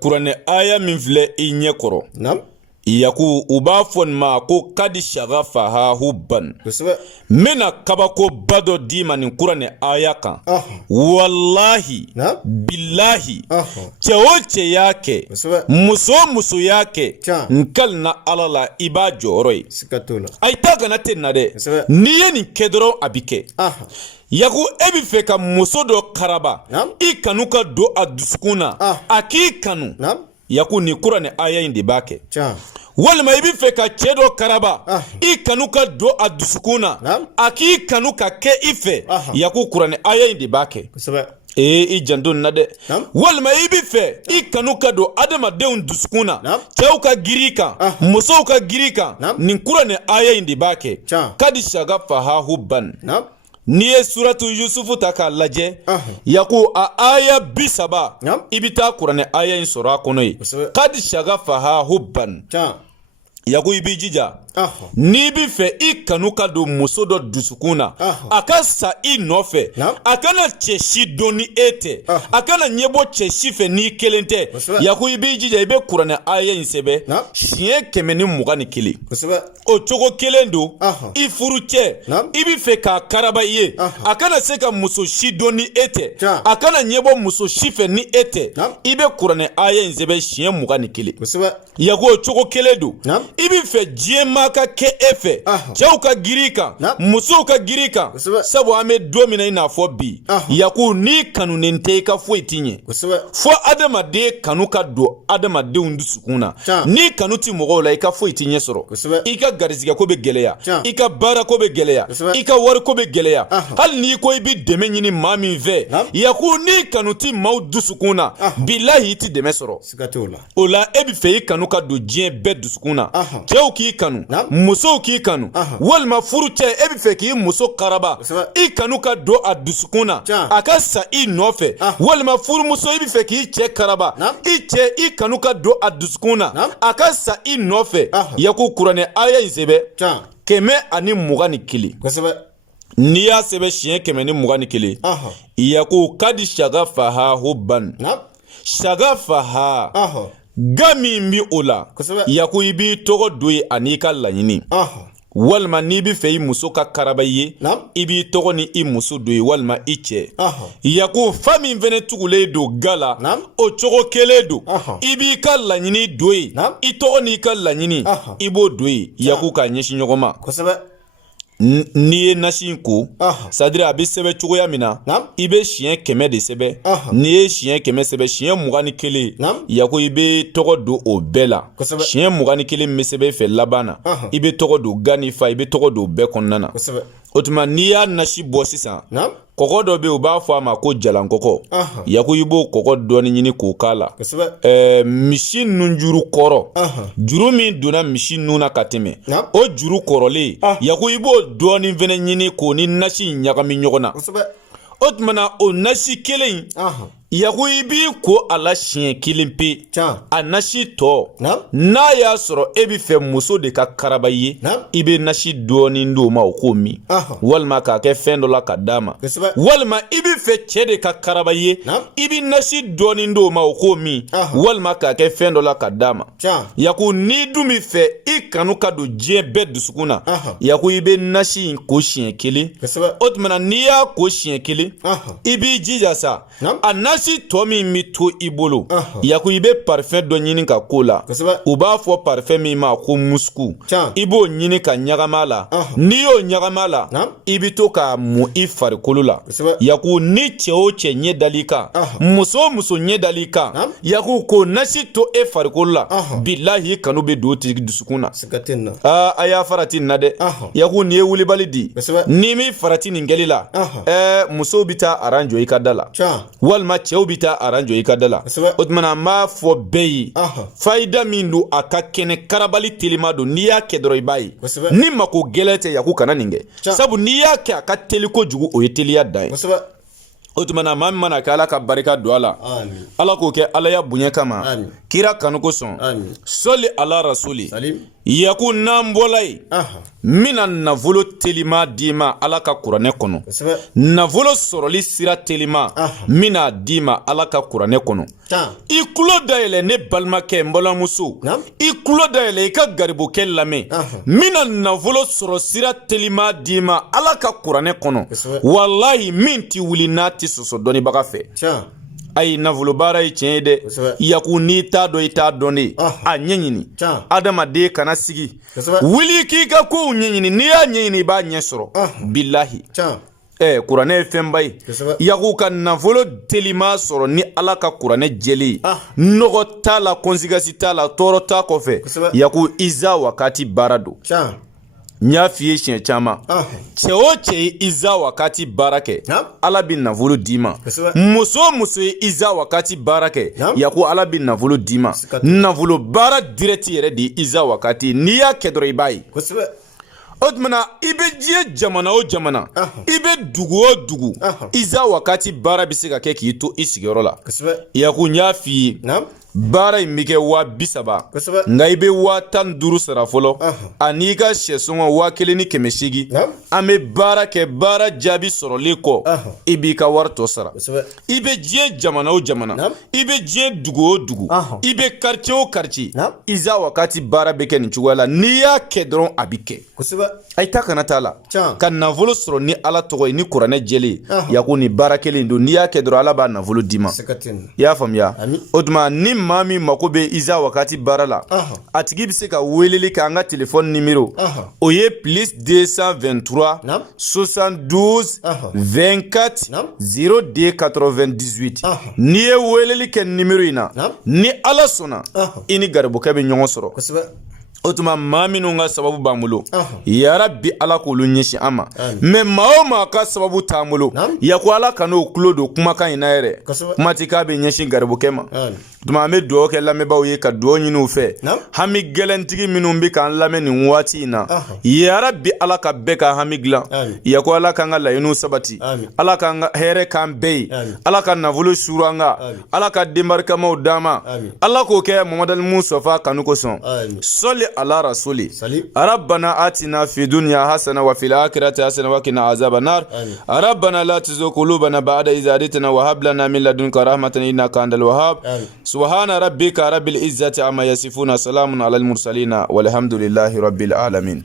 kuranɛ aya min filɛ i ɲɛ kɔrɔ yaku u b'a fɔ nin ma ko kadi shagafaha hubban n bɛna kabakoba dɔ d'i ma nin kuranɛ aya kan wallahi billahi cɛ o cɛ y'a kɛ muso o muso y'a kɛ n kalina ala la i b'a jɔyɔrɔ ye ayi ta kana tɛ na dɛ n'i ye nin kɛ dɔrɔn a bi kɛ yaku e bɛ fɛ ka muso dɔ karaba i kanu ka don a dusukun na a k'i kanu yaku nin kuranɛ aya in de b'a kɛ walima i bɛ fɛ ka cɛ dɔ karaba i kanu ka don a dusukun na a k'i kanu ka kɛ i fɛ yaku kuranɛ aya in de b'a kɛ i janto nin na dɛ walima i bɛ fɛ i kanu ka don adamadenw dusukun na cɛw ka girin i kan musow ka girin i kan nin kuranɛ aya in de b'a kɛ kadi shagafaha hubban n'i ye suratu yusufu ta k'a lajɛ yaku a aya 30 i bɛ taa kuranɛ aya in sɔrɔ a kɔnɔ ye kadi shagafaha hubban yaku i b'i jija n'i b'i fɛ i kanu ka don muso dɔ dusukun na a ka sa i nɔfɛ a kana cɛ si dɔn ni e tɛ a kana ɲɛbɔ cɛ si fɛ n'i kelen tɛ yaku i b'i jija i bɛ kuranɛ aya in sɛbɛ siɲɛ 121 o cogo kelen don i furu cɛ i b'i fɛ k'a karaba i ye a kana se ka muso si dɔn ni e tɛ a kana ɲɛbɔ muso si fɛ ni e tɛ i bɛ kuranɛ aya in sɛbɛ siɲɛ 21 yaku o cogo kelen don i b'i fɛ diɲɛ maa ka kɛ e fɛ cɛw ka girin i kan musow ka girin i kan sabu an bɛ don min na i n'a fɔ bi yaku n'i kanunen tɛ i ka foyi t'i ɲɛ fo adamaden kanu ka don adamadenw dusukun na n'i kanu ti mɔgɔw la i ka foyi t'i ɲɛ sɔrɔ i ka garizigɛ ko bɛ gɛlɛya i ka baara ko bɛ gɛlɛya i ka wari ko bɛ gɛlɛya hali n'i ko i bɛ dɛmɛ ɲini maa min fɛ yaku n'i kanu ti maaw dusukun na bilahi i ti dɛmɛ sɔrɔ o la e bɛ fɛ i kanu ka don diɲɛ bɛɛ dusukun na cɛw k'i kanu musow k'i kanu walima furu cɛ e bɛ fɛ k'i muso karaba i kanu ka don a dusukun na a ka sa i nɔfɛ walima furumuso i bɛ fɛ k'i cɛ karaba i cɛ i kanu ka don a dusukun na a ka sa i nɔfɛ yaku kuranɛ aya in sɛbɛ 121 n'i y'a sɛbɛ siɲɛ 121 yaku kadi shagafaha hubban shagafaha ga min bi o la yaku i b'i tɔgɔ don ye an'i ka laɲini walima n'i b'i fɛ i muso ka karaba i ye i b'i tɔgɔ ni i muso don ye walima i cɛ yaku fa min fɛnɛ tugulen don ga la o cogo kelen don i b'i ka laɲini don ye i tɔgɔ n'i ka laɲini i b'o don ye yaku k'a ɲɛsin ɲɔgɔn ma n'i ye nasi in ko sadiri a bɛ sɛbɛ cogoya min na i bɛ siɲɛ 100 de sɛbɛ n'i ye siɲɛ 100 sɛbɛ siɲɛ 21 yaku i bɛ tɔgɔ don o bɛɛ la siɲɛ 21 min bɛ sɛbɛ i fɛ laban na i bɛ tɔgɔ don ga ni fa i bɛ tɔgɔ don o bɛɛ kɔnɔna na o tuma n'i y'a nasi bɔ sisan kɔgɔ dɔ bɛ yen u b'a fɔ a ma ko jalankɔgɔ yaku i b'o kɔgɔ dɔɔni ɲini k'o k'a la misi nunjuru kɔrɔ juru min donna misi nun na ka tɛmɛ o juru kɔrɔlen yaku i b'o dɔɔni fɛnɛ ɲini k'o ni nasi ɲagami ɲɔgɔn na o tuma na o nasi kelen yaku i b'i ko a la siɲɛ 1 pe a nasi tɔ n'a y'a sɔrɔ e bɛ fɛ muso de ka karaba i ye i bɛ nasi dɔɔni d'o ma o k'o min walima k'a kɛ fɛn dɔ la ka d'a ma walima i bɛ fɛ cɛ de ka karaba i ye i bɛ nasi dɔɔni d'o ma o k'o min walima k'a kɛ fɛn dɔ la ka d'a ma yaku n'i dun bɛ fɛ i kanu ka don diɲɛ bɛɛ dusukun na yaku i bɛ nasi in ko siɲɛ 1 o tuma na n'i y'a ko siɲɛ 1 i b'i jija sa a nasi tɔ min bɛ to i bolo yaku i bɛ parfum dɔ ɲini ka k'o la u b'a fɔ parfum min ma ko musku i b'o ɲini ka ɲagama la n'i y'o ɲagama la i bɛ to k'a mun i farikolo la yaku ni cɛ o cɛ ɲɛ dali kan muso o muso ɲɛ dali kan yaku ko nasi to e farikolo la bilahi kanu bɛ don o tigi dusukun na a y'a farati nin na dɛ yaku nin ye wulibali di n'i mi farati nin kɛli la musow bɛ taa aran jɔ i ka da la walima cɛw bɛ taa aran jɔ i ka da la o tuma na n b'a fɔ bɛɛ ye fayida min don a ka kɛnɛ karabali telima don n'i y'a kɛ dɔrɔn i b'a ye ni mako gɛlɛn tɛ yaku kana nin kɛ sabu n'i y'a kɛ a ka teli kojugu o ye teliya dan ye o tuma na maa min mana kɛ ala ka barika don a la ala k'o kɛ ala ya bonya kama kira kanu kosɔn sɔli ala rasuli yaku nambolai mina nafolo telima dima ala ka kuranɛ kɔnɔ nafolo sɔrɔli sira telima mina dima ala ka kuranɛ kɔnɔ i kulo dayɛlɛ ne balimakɛ n balimamuso i kulo dayɛlɛ i ka garibokɛ lamɛn mina nafolo sɔrɔ sira telima dima ala ka kuranɛ kɔnɔ wallahi min ti wuli n'a ti sɔsɔ dɔnnibaga fɛ ayi nafolo baara ye tiɲɛ ye dɛ yaku n'i t'a dɔn i t'a dɔn de a ɲɛɲini adamaden kana sigi wuli k'i ka kow ɲɛɲini n'i y'a ɲɛɲini i b'a ɲɛ sɔrɔ bilahi kuranɛ ye fɛnba ye yaku ka nafolo telima sɔrɔ ni ala ka kuranɛ jɛlen nɔgɔ t'a la konsigasi t'a la tɔɔrɔ t'a kɔfɛ yaku iza wakati baara don n y'a f'i ye siɲɛ caman cɛ o cɛ ye iza wakati baara kɛ ala bɛ nafolo d'i ma muso o muso ye iza wakati baara kɛ yaku ala bɛ nafolo d'i ma nafolo baara direct yɛrɛ de ye iza wakati n'i y'a kɛ dɔrɔn i b'a ye o tumana i bɛ diɲɛ jamana o jamana i bɛ dugu o dugu iza wakati baara bɛ se ka kɛ k'i to i sigiyɔrɔ la yaku n y'a f'i ye baara in bɛ kɛ 30,000 nka i bɛ 15,000 sara fɔlɔ ani i ka sɛsɔngɔ 1,800 an bɛ baara kɛ baara jaabi sɔrɔlen kɔ i b'i ka wari tɔ sara i bɛ diɲɛ jamana o jamana i bɛ diɲɛ dugu o dugu i bɛ quartier o quartier iza wakati baara bɛ kɛ nin cogoya la n'i y'a kɛ dɔrɔn a bɛ kɛ a ta kana t'a la ka nafolo sɔrɔ ni ala tɔgɔ ye ni kuranɛ jɛlen yaku ni baara kelen don n'i y'a kɛ dɔrɔn ala b'a nafolo d'i ma i y'a faamuya o tuma ni maa min mako bɛ iza wakati baara la a tigi bɛ se ka weleli kɛ an ka telefɔni nimero o ye +223 72 24 02 98 n'i ye weleli kɛ nimero in na ni ala sɔnna i ni garibokɛ bɛ ɲɔgɔn sɔrɔ o tuma maa minnu ka sababu b'an bolo yarabi ala k'olu ɲɛsin an ma mais maa o maa ka sababu t'an bolo yaku ala kan'o tulo don kumakan in na yɛrɛ kuma ti k'a bɛ ɲɛsin garibokɛ ma tuma an bɛ dugawu kɛ lamɛnbaaw ye ka dugawu ɲini u fɛ hami gɛlɛntigi minnu bɛ k'an lamɛn nin waati in na yarabi ala ka bɛɛ ka hami dilan yaku ala k'an ka laɲiniw sabati ala k'an ka hɛrɛ k'an bɛɛ ye ala ka nafolo suru an kan ala ka denbarikamaw d'an ma ala k'o kɛ mamadu musafa kanu kosɔn sɔli على رسولي ربنا آتنا في دنيا حسنة وفي الآخرة حسنة وقنا عذاب النار ربنا لا تزغ قلوبنا بعد إذ هديتنا وهب لنا من لدنك رحمة إنك أنت الوهاب سبحان ربك رب العزة عما يصفون سلام على المرسلين والحمد لله رب العالمين.